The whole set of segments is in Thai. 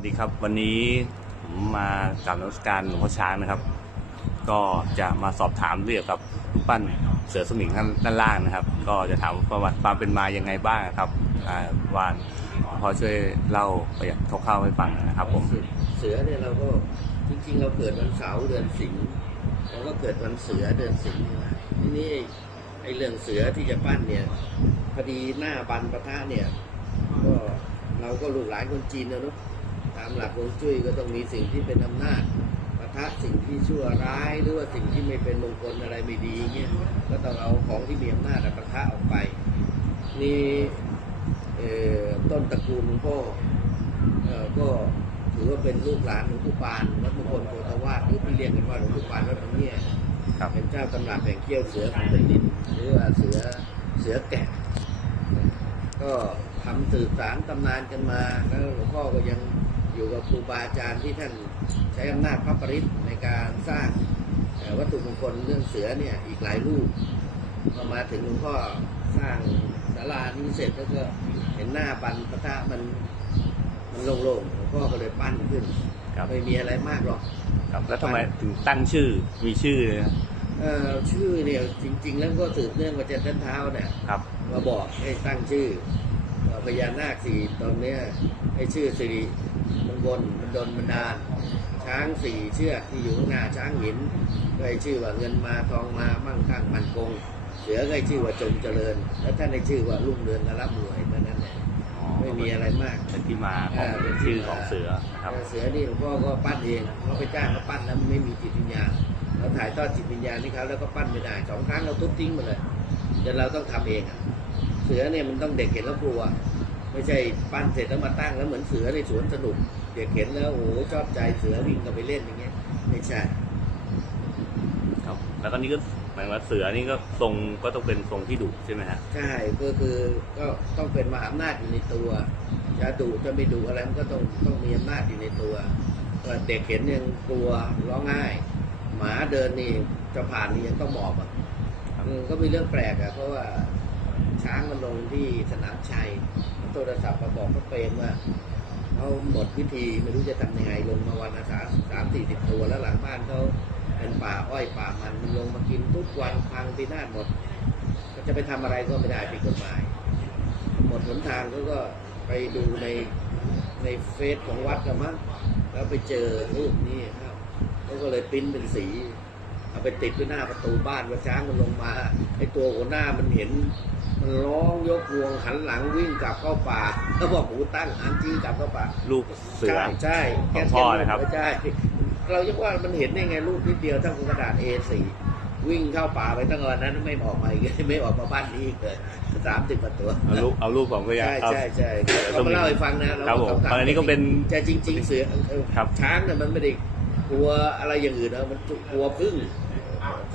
สวัสดีครับ วันนี้ผมมากับนมัสการหลวงพ่อช้างนะครับ ก็จะมาสอบถามเรื่องกับรูปปั้นเสือสมิงด้านด้านล่างนะครับ ก็จะถามประวัติความเป็นมายังไงบ้างครับอ่าวานพอช่วยเล่าประวัติคร่าวๆให้ฟังนะครับ ผมเสือเนี่ยเราก็จริงๆ เราเกิดวันเสาร์เดือนสิงห์เราก็เกิดวันเสือเดือนสิงห์นี่แหละทีนี้ไอ้เรื่องเสือที่จะปั้นเนี่ยพอดีหน้าบันปะทะเนี่ยก็เราก็ลูกหลานคนจีนนะเนาะ ตามหลักฮวงจุ้ยก็ต้องมีสิ่งที่เป็นอำนาจปะทะสิ่งที่ชั่วร้ายหรือว่าสิ่งที่ไม่เป็นมงคลอะไรไม่ดีเงี้ยก็ต้องเอาของที่มีอำนาจอะปะทะออกไปนี่เอ่อต้นตระกูลหลวงพ่อเอ่อก็ถือว่าเป็นลูกหลานหลวงปู่ปานวัดมงคลโกตวาสหรือที่เรียกกันว่าหลวงปู่ปานวัดพระเนี่ยครับเป็นเจ้าตำราแห่งเขี้ยวเสือของแผ่นดินหรือว่าเสือเสือแกะก็ทำสืบสารตำนานกันมาแล้วหลวงพ่อก็ยัง อยู่กับครูบาอาจารย์ที่ท่านใช้อำนาจพระปริตในการสร้างเอ่อวัตถุมงคลเรื่องเสือเนี่ยอีกหลายรูปพอมาถึงหลวงพ่อสร้างศาลานี้เสร็จแล้วก็เห็นหน้าบันพระธาตุมันมันโล่งๆหลวงพ่อก็เลยปั้นขึ้นครับไม่มีอะไรมากหรอกครับแล้วทำไมถึงตั้งชื่อมีชื่อเลยนะเอ่อชื่อเนี่ยจริง ๆ แล้วก็สืบเนื่องมาจากท่านเท้าเนี่ยครับมาบอกให้ตั้งชื่อว่าพญานาคสี่ตนเนี้ยให้ชื่อสิริ มงคลมันดลบันดาลช้างสี่เชือกที่อยู่ข้างหน้าช้างหินก็ให้ชื่อว่าเงินมาทองมามั่งคั่งมั่นคง เสือก็ให้ชื่อว่าจงเจริญ แล้วท่านให้ชื่อว่ารุ่งเรืองและร่ำรวยเท่านั้นแหละอ๋อไม่มีอะไรมากเป็นที่มาของชื่อของเสือนะครับเสือนี่หลวงพ่อก็ปั้นเองเขาไปจ้างเขาปั้นแล้วมันไม่มีจิตวิญญาณเราถ่ายทอดจิตวิญญาณให้เขาแล้วก็ปั้นไม่ได้สองครั้งเราทุบทิ้งหมดเลยแต่เราต้องทำเองอะเสือเนี่ยมันต้องเด็กเห็นแล้วกลัว ไม่ใช่ปั้นเสร็จแล้วมาตั้งแล้วเหมือนเสือในสวนสนุกเด็กเห็นแล้วโอ้โหชอบใจเสือวิ่งกันไปเล่นอย่างเงี้ย ไม่ใช่ครับ แล้วก็นี่ก็หมายว่าเสือนี่ก็ทรงก็ต้องเป็นทรงที่ดุใช่ไหมฮะใช่ก็คือก็ต้องเป็นมหาอำนาจอยู่ในตัวจะดุจะไม่ดุอะไรมันก็ต้องต้องมีอำนาจอยู่ในตัวก็เด็กเห็นยังกลัวร้องไห้หมาเดินนี่จะผ่านนี่ยังต้องหมอบอะครับเออก็มีเรื่องแปลกอะเพราะว่า ช้างมันลงที่สนามชัยโทรศัพท์มาบอกพระเปรมว่าเขาหมดพิธีไม่รู้จะทำยังไงลงมาวันละสามสามสี่สิบตัวแล้วหลังบ้านเขาเป็นป่าอ้อยป่ามันมันลงมากินทุกวันพังพินาหมดก็จะไปทำอะไรก็ไม่ได้ผิดกฎหมาย หมดหนทางเขาก็ไปดูในในเฟซของวัดกันมั้งแล้วไปเจอรูปนี้ครับเขาก็เลยปิ้นเป็นสีเอาไปติดไว้หน้าประตูบ้านว่าช้างมันลงมาไอ้ตัวหัวหน้ามันเห็น ร้องยกงวงหันหลังวิ่งกลับเข้าป่าแล้วบอกหูตั้งหันจี้กลับเข้าป่าลูกเสือ ใช่ใช่ของพ่อนะครับ ใช่เราจะว่ามันเห็นได้ไงรูปนิดเดียวเท่ากับกระดาษ A4 วิ่งเข้าป่าไปตั้งแต่นั้นไม่ออกมาอีกไม่ออกมาบ้านนี้อีกเลยสามสิบกว่าตัว เอารูปเอารูปของพญาใช่เอาใช่ใช่เขามาเล่าให้ฟังนะเราครับผมขำๆอันนี้ก็เป็นแต่จริง ๆ เสือเออครับช้างเนี่ยมันไม่ได้ กลัวอะไรอย่างอื่นนะมันกลัวพึ่ง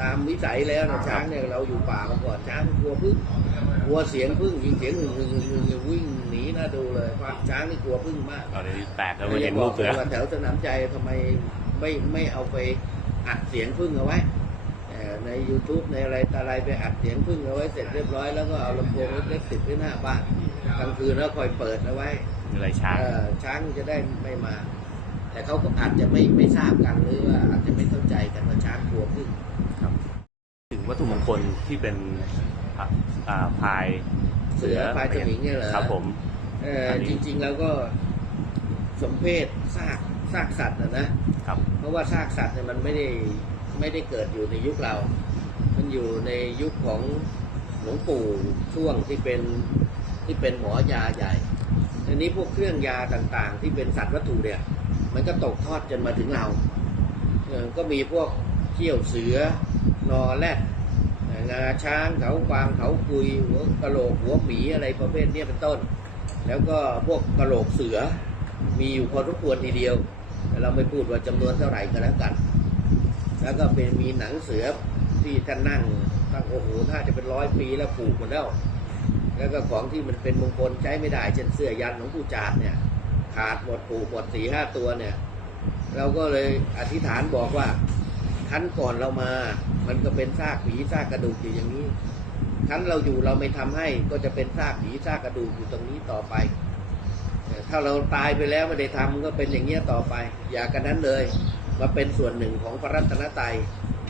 ตามวิสัยแล้วนะช้างเนี่ยเราอยู่ป่ามาก่อนช้างมันกลัวพึ่งกลัวเสียงพึ่งยิงเสียงหึ่งหึ่งหึ่งหึ่งเนี่ยวิ่งหนีน่าดูเลยความช้างนี่กลัวพึ่งมากตอนนี้แปลกแล้วมาเห็นรูปเสือว่าแถวสนามใจทำไมไม่ไม่เอาไปอัดเสียงพึ่งเอาไว้เอ่อใน YouTube ในอะไรตาอะไรไปอัดเสียงพึ่งเอาไว้เสร็จเรียบร้อยแล้วก็เอาลำโพงเล็กๆติดไว้หน้าบ้านกลางคืนแล้วคอยเปิดเอาไว้มีอะไรช้างเอ่อช้างจะได้ไม่มา แต่เขาก็อาจจะไม่ไม่ทราบกันหรือว่าอาจจะไม่เข้าใจกันว่าช้างกลัวพึ่งครับ ถึงวัตถุมงคลที่เป็นอ่าอ่าพายเสือพายสมิงเนี่ยเหรอครับผมเอ่ออันนี้จริง ๆ แล้วก็สมเพศซากซากสัตว์นะนะครับ เพราะว่าซากสัตว์เนี่ยมันไม่ได้ไม่ได้เกิดอยู่ในยุคเรา มันอยู่ในยุคของหลวงปู่ช่วงที่เป็นที่เป็นหมอยาใหญ่อันนี้พวกเครื่องยาต่างๆ ที่เป็นสัตว์วัตถุเนี่ย มันก็ตกทอดจนมาถึงเราก็มีพวกเขี้ยวเสือนอแรดงาช้างเขากวางเขาคุยหัวกะโหลกหัวหมีอะไรประเภทนี้เป็นต้น แล้วก็พวกกะโหลกเสือ มีอยู่พอทุกควรทีเดียว แต่เราไม่พูดว่าจำนวนเท่าไหร่ก็แล้วกัน แล้วก็เป็นมีหนังเสือที่ท่านนั่งตั้งโอ้โหน่าจะเป็นร้อยปีแล้วผูกหมดแล้ว แล้วก็ของที่มันเป็นมงคลใช้ไม่ได้เช่นเสื้อยันของผู้จาดเนี่ย ขาดหมดผูกหมดสี่ห้าตัวเนี่ย เราก็เลยอธิษฐานบอกว่าคันก่อนเรามา มันก็เป็นซากผีซากกระดูกอยู่อย่างนี้คันเราอยู่เราไม่ทำให้ก็จะเป็นซากผีซากกระดูกอยู่ตรงนี้ต่อไป ถ้าเราตายไปแล้วไม่ได้ทำก็เป็นอย่างเงี้ยต่อไป อย่ากันนั้นเลย มาเป็นส่วนหนึ่งของพระรัตนตรัย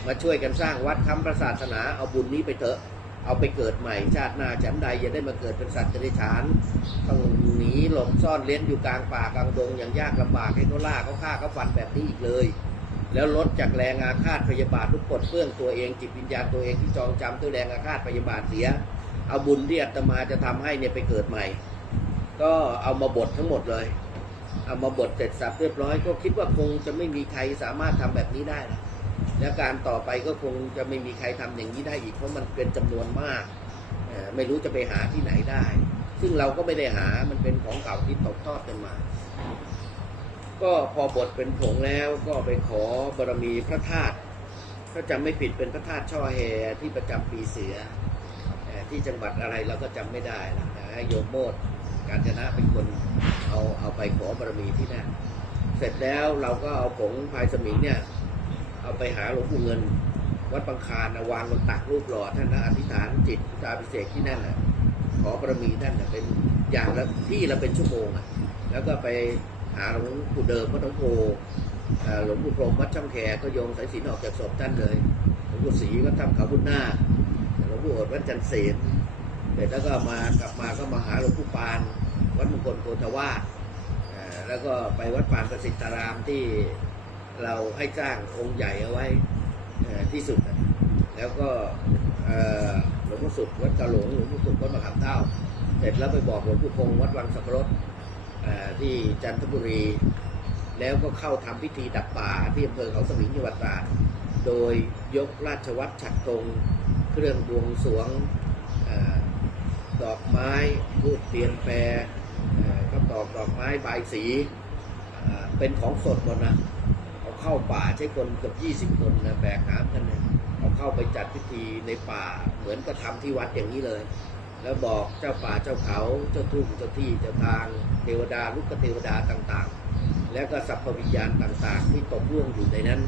มาช่วยกันสร้างวัดค้ำพระศาสนาเอาบุญนี้ไปเถอะ เอาไปเกิดใหม่ชาติหน้าฉันใดอย่าได้มาเกิดเป็นสัตว์เดรัจฉานต้องหนีหลบซ่อนเล้นอยู่กลางป่ากลางดงอย่างยากลำบากให้เขาล่าเขาฆ่าเขาฟันแบบนี้อีกเลย แล้วลดจากแรงอาฆาตพยาบาททุกปดเปื้องตัวเองจิตวิญญาณตัวเองที่จองจำด้วแรงอาฆาตพยาบาทเสีย เอาบุญที่อาตมาจะทำให้เนี่ยไปเกิดใหม่ ก็เอามาบดทั้งหมดเลย เอามาบดเสร็จสับเรียบร้อย ก็คิดว่าคงจะไม่มีใครสามารถทำแบบนี้ได้ละ และการต่อไปก็คงจะไม่มีใครทำอย่างนี้ได้อีกเพราะมันเป็นจำนวนมาก ไม่รู้จะไปหาที่ไหนได้ ซึ่งเราก็ไม่ได้หามันเป็นของเก่าที่ตกทอดกันมา ก็พอบดเป็นผงแล้วก็ไปขอบารมีพระธาตุถ้าจำไม่ผิดเป็นพระธาตุช่อแฮที่ประจำปีเสือที่จังหวัดอะไรเราก็จำไม่ได้นะให้โยมโมดการชนะเป็นคนเอาเอาไปขอบารมีที่นั่นเสร็จแล้วเราก็เอาผงพายสมิงเนี่ย เอาไปหาหลวงปู่เงิน วัดบางคานนะวางบนตักรูปหล่อท่านนะอธิษฐานจิตพุทธาพิเศษกที่นั่นน่ะขอบารมีท่านนะเป็นอย่างละที่ละเป็นชั่วโมงอะแล้วก็ไปหาหลวงปู่เดิมวัดหลวงโพเอ่อหลวงปู่พรมวัดช่องแคก็โยงสายสินออกจากศพท่านเลยหลวงปู่ศรีก็ทำเขาบุญนาหลวงปู่อดวัดจันเสนเสร็จแล้วก็มากลับมาก็มาหาหลวงปู่ปาน วัดมงคลโพธาวาสเอ่อแล้วก็ไปวัดปานประสิทธารามที่ เราให้สร้างองค์ใหญ่เอาไว้ที่สุด แล้วก็หลวงพ่อสุดวัดกะหลงหลวงพ่อสุดวัดมะขามเต้าเสร็จแล้วไปบอกหลวงปู่พงษ์วัดวังสับรดเอ่อที่จันทบุรี แล้วก็เข้าทำพิธีดับป่าที่อำเภอเขาสมิงจังหวัดตราดโดยยกราชวัตรฉัดตรงเครื่องบวงสรวงอดอกไม้ทูบเทียนแปรก็ตอกดอกไม้ใบสี เป็นของสดหมดนะ เข้าป่าใช้คนเกือบยี่สิบคนนะแบกหามกันเลยเอาเข้าไปจัดพิธีในป่าเหมือนกับทำที่วัดอย่างนี้เลย แล้วบอกเจ้าป่าเจ้าเขาเจ้าทุ่งเจ้าที่เจ้าทางเทวดาลูกเทวดาต่างๆ แล้วก็สรรพวิญญาณต่างๆ ที่ตกล่วงอยู่ในนั้น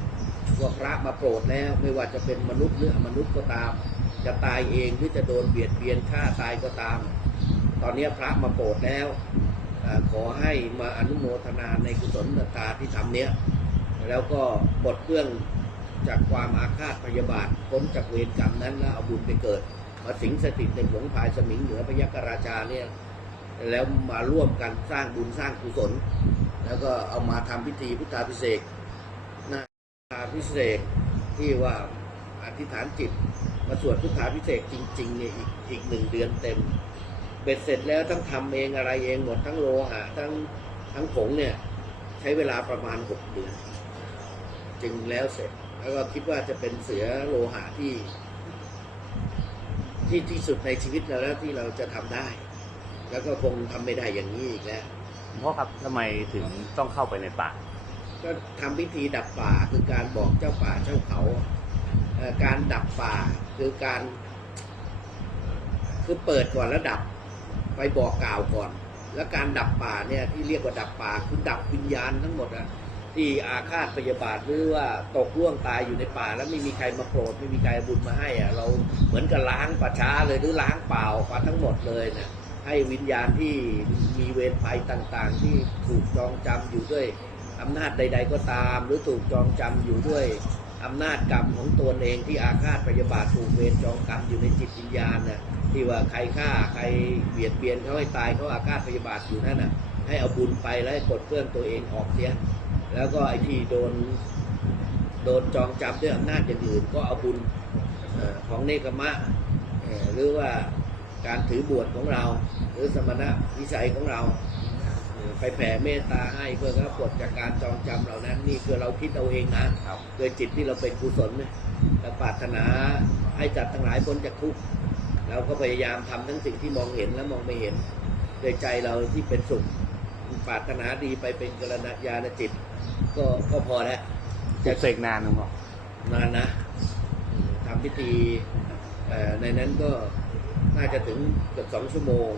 ว่าพระมาโปรดแล้วไม่ว่าจะเป็นมนุษย์หรืออมนุษย์ก็ตาม จะตายเองหรือจะโดนเบียดเบียนฆ่าตายก็ตาม ตอนนี้พระมาโปรดแล้วขอให้มาอนุโมทนาในกุศลตาที่ทำเนี้ย แล้วก็ปลดเปลื้องจากความอาฆาตพยาบาทพ้นจากเวรกรรมนั้นแล้วเอาบุญไปเกิดมาสิงสถิตในหลวงพายสมิงเหนือพยัคฆราชาเนี่ยแล้วมาร่วมกันสร้างบุญสร้างกุศล แล้วก็เอามาทำพิธีพุทธาพิเศษนะพุทธาพิเศษที่ว่าอธิษฐานจิตมาสวดพุทธาพิเศษจริงๆเนี่ยอีกอีกหนึ่งเดือนเต็มเบ็ดเสร็จแล้วทั้งทำเองอะไรเองหมดทั้งโลหะทั้งทั้งผงเนี่ยใช้เวลาประมาณหกเดือน จึงแล้วเสร็จ แล้วก็คิดว่าจะเป็นเสือโลหะที่ ที่ที่สุดในชีวิตเราแล้วที่เราจะทำได้ แล้วก็คงทำไม่ได้อย่างนี้อีกแล้วหลวงพ่อครับทำไมถึงต้องเข้าไปในป่า ก็ทำพิธีดับป่าคือการบอกเจ้าป่าเจ้าเขาเอ่อการดับป่าคือการ คือเปิดก่อนแล้วดับไปบอกกล่าวก่อน แล้วการดับป่าเนี่ยที่เรียกว่าดับป่าคือดับวิญญาณทั้งหมดอะ ที่อาฆาตพยาบาทหรือว่าตกล่วงตายอยู่ในป่า แล้วไม่มีใครมาโปรดไม่มีใครบุญมาให้อะเราเหมือนกับล้างป่าช้าเลยหรือล้างเปล่าป่าทั้งหมดเลยนะให้วิญญาณที่มีเวรภัยต่างๆ ที่ถูกจองจำอยู่ด้วยอำนาจใด ๆ ก็ตาม หรือถูกจองจำอยู่ด้วยอำนาจกรรมของตนเองที่อาฆาตพยาบาทถูกเวรจองกรรมอยู่ในจิตวิญญาณน่ะที่ว่าใครฆ่าใครเบียดเบียนเขาให้ตายเขาอาฆาตพยาบาทอยู่นั่นน่ะให้เอาบุญไปแล้วให้กดเครื่องตัวเองออกเสีย แล้วก็ไอ้ที่โดนโดนจองจำด้วยอำนาจอย่างอื่นก็เอาบุญเอ่อของเนกขมะเอ่อหรือว่าการถือบวชของเรา หรือสมณะวิสัยของเรา ไปแผ่เมตตาให้เพื่อรับปลดจากการจองจำเหล่านั้น นี่คือเราคิดเอาเองนะครับโดยจิตที่เราเป็นกุศลเนี่ยและปรารถนาให้จัดทั้งหลายพ้นจากทุกข์เราก็พยายามทำทั้งสิ่งที่มองเห็นและมองไม่เห็นโดยใจเราที่เป็นสุข ปรารถนาดีไปเป็นกรณญาณจิต ก็ก็พอแล้วจะเสกนานหลวงพ่อนานนะอืมทำพิธีเอ่อในนั้นก็น่าจะถึงเกือบสองชั่วโมง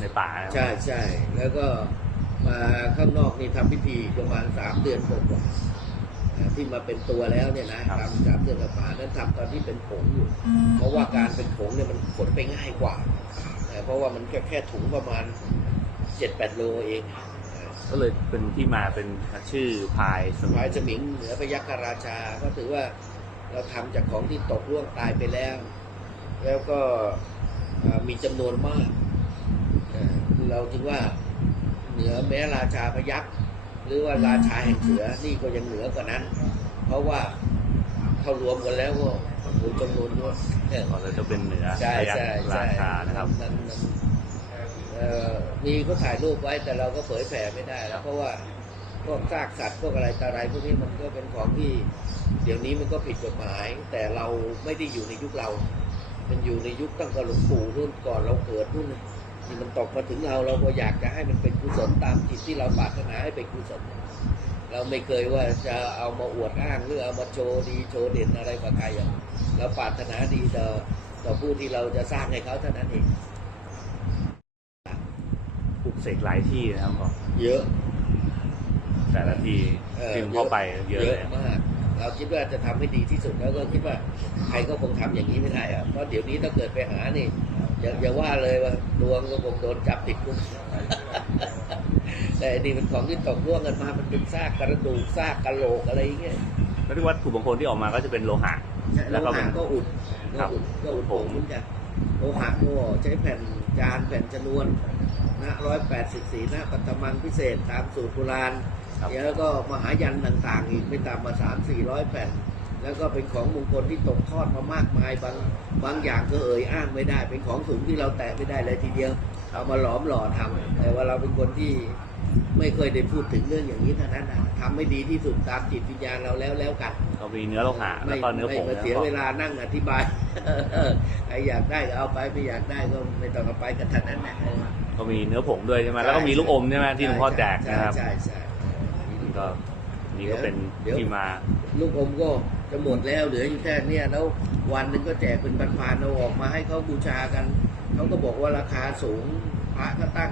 ในป่านะใช่ใช่แล้วก็มาข้างนอกนี่ทำพิธีประมาณสามเดือนกว่าๆอ่าที่มาเป็นตัวแล้วเนี่ยนะทำสามเดือนกับป่านั้นทำตอนที่เป็นผงอยู่ เพราะว่าการเป็นผงเนี่ยมันขนไปง่ายกว่าแต่เพราะว่ามันแค่แค่ถุงประมาณ เจ็ดแปดโลเองก็เลยเป็นที่มาเป็นชื่อพายสสมิมัยงสมิงเหนือพยัคฆราชา ก็ถือว่าเราทำจากของที่ตกล่วงตายไปแล้ว แล้วก็เอ่อมีจำนวนมากเอ่อเราจึงว่าเหนือแม้ราชาพยัคฆ์หรือว่าราชาแห่งเสือนี่ก็ยังเหนือกว่านั้น เพราะว่าเขารวมกันแล้วก็โอ้โหจำนวนด้วยเออก็เลยจะเป็นเหนือใช่พยัคใช่ฆ์ใช่ราชานะครับนั่นนั่นเอ่อ มีก็ถ่ายรูปไว้แต่เราก็เผยแผ่ไม่ได้แล้วเพราะว่าพวกซากสัตว์พวกอะไรต่ออะไรพวกนี้มันก็เป็นของที่ เดี๋ยวนี้มันก็ผิดกฎหมาย แต่เราไม่ได้อยู่ในยุคเรา มันอยู่ในยุคตั้งแต่หลวงปู่รุ่นก่อนเราเกิดรุ่นเลยที่มันตกมาถึงเราเราก็อยากจะให้มันเป็นกุศลตามจิตที่เราปรารถนาให้เป็นกุศลเราไม่เคยว่าจะเอามาอวดอ้างหรือเอามาโชว์ดีโชว์เด่นอะไรกับใครอะเราปรารถนาดีต่อต่อผู้ที่เราจะสร้างให้เขาเท่านั้นเองปลุก เสกหลายที่นะครับบอกเยอะ แต่ละที่เออที่หลวงพ่อไปเยอะเลยมาก เราคิดว่าจะทำให้ดีที่สุดแล้วก็คิดว่าใครก็คงทำอย่างนี้ไม่ได้อะเพราะเดี๋ยวนี้ถ้าเกิดไปหานี่อย่าอย่าว่าเลยว่าดวงก็คงโดนจับติดคุก แต่อันนี่เป็นของที่ตกร่วงกันมามันเป็นซากกระดูกซากกระโหลกอะไรอย่างเงี้ยแล้วที่วัตถุมงคลที่ออกมาก็จะเป็นโลหะโลแล้วก็เป็หะน ก็อุดครัก็บอุดก็อุดผผมมเหมือนกันโลหะก็ใช้แผ่นจานแผ่นชนวน นะร้อยแปดสิบสี่นะปัตตมังพิเศษตามสูตรโบราณครับแล้วก็มหายันต่างๆ อีกไม่ต่ำกว่าสามสี่ร้อยแผ่นแล้วก็เป็นของมงคลที่ตกทอดมามากมายบางบางอย่างก็เอ่ยอ้างไม่ได้ เป็นของสูงที่เราแตะไม่ได้เลยทีเดียวเอามาหลอมหล่อทำแต่ว่าเราเป็นคนที่ไม่เคยได้พูดถึงเรื่องอย่างนี้เท่านั้นนะทำไม่ดีที่สุดตามจิตวิญญาณเราแล้วแล้วกันก็มีเนื้อโลหะแล้วก็เนื้อผงไม่นะเสียครับเวลานั่งอธิบายใครอยากได้ก็เอาไปไม่อยากได้ก็ไม่ต้องเอาไปกันท่านั้นนะ ก็มีเนื้อผงด้วยใช่ไหมแล้วก็มีลูกอมใช่ไหมที่หลวงพ่อแจกนะครับใช่ใช่ก็นี่ก็เป็นเดี๋ยวที่มา ลูกอมก็จะหมดแล้วเหลืออยู่แค่เนี้ยแล้ววันหนึ่งก็แจกเป็นพันๆเอาออกมาให้เขาบูชากันเขาก็บอกว่าราคาสูงพระก็ตั้ง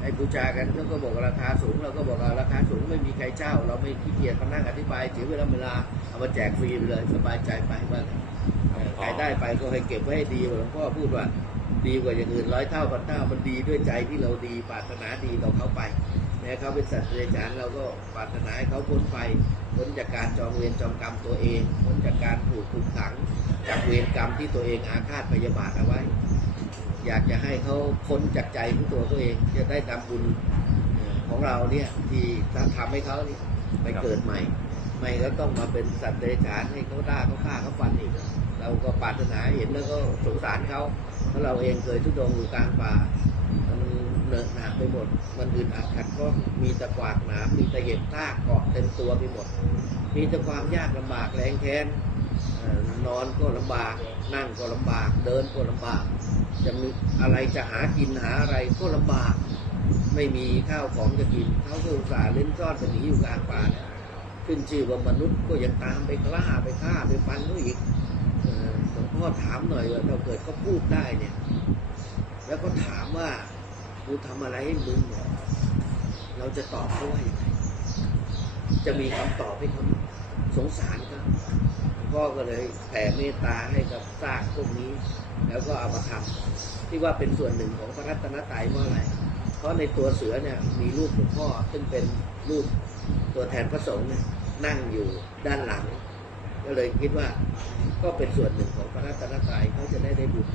ให้บูชากันเขาก็บอกว่าราคาสูงเราก็บอกว่าราคาสูงไม่มีใครเช่าเราไม่ขี้เกียจมานั่งอธิบายเสียเวลาเวลาเอามาแจกฟรีไปเลยสบายใจไปบ้างเออใครได้ไปก็ให้เก็บไว้ให้ดีหลวงพ่อพูดว่า ดีกว่าอย่างอื่นร้อยเท่าพันเท่ามันดีด้วยใจที่เราดีปรารถนาดีต่อเขาไปแม้เขาเป็นสัตว์เดรัจฉานเราก็ปรารถนาให้เขาพ้นไปพ้นจากการจองเวรจองกรรมตัวเองพ้นจากการถูกคุมขังจากเวรกรรมที่ตัวเองอาฆาตพยาบาทเอาไว้ อยากจะให้เขาพ้นจากใจของตัวเขาเองจะได้ทำบุญของเราเนี่ยที่ทำให้เขานี่ไปเกิดใหม่ ไม่ก็ต้องมาเป็นสัตว์เดรัจฉานให้เขาด่าเขาฆ่าเขาฟันอีกเราก็ปรารถนาเห็นแล้วก็สงสารเขา เพราะเราเองเคยทุดงอยู่กลางป่า มันเหนอะหนาไปหมด มันอึดอัดขัดข้อมีตะกวากหนามมีตะเห็บทากเกาะเต็มตัวไปหมด มีแต่ความยากลำบากแรงแค้นนอนก็ลำบาก นั่งก็ลำบาก เดินก็ลำบาก จะมีอะไรจะหากินหาอะไรก็ลำบาก ไม่มีข้าวของจะกินเขาก็อุตส่าห์เล่นซ่อนจะหนีอยู่กลางป่าเนี่ยขึ้นชื่อว่ามนุษย์ก็ยังตามไปกล้าไปฆ่าไปฟันเขาอีก หลวงพ่อถามหน่อยว่าถ้าเกิดเขาพูดได้เนี่ย แล้วก็ถามว่ากูทำอะไรให้มึงเนี่ยเราจะตอบเขาว่าอย่างไรจะมีคำตอบให้เขาสงสารเขาพ่อก็เลยแผ่เมตตาให้กับซากพวกนี้ แล้วก็เอามาทำที่ว่าเป็นส่วนหนึ่งของพระรัตนตรัยเพราะอะไรเพราะในตัวเสือเนี่ยมีรูปหลวงพ่อซึ่งเป็นรูปตัวแทนพระสงฆ์เนี่ยนั่งอยู่ด้านหลัง ก็เลยคิดว่าก็เป็นส่วนหนึ่งของพระรัตนตรัยเขาจะได้ได้บุญ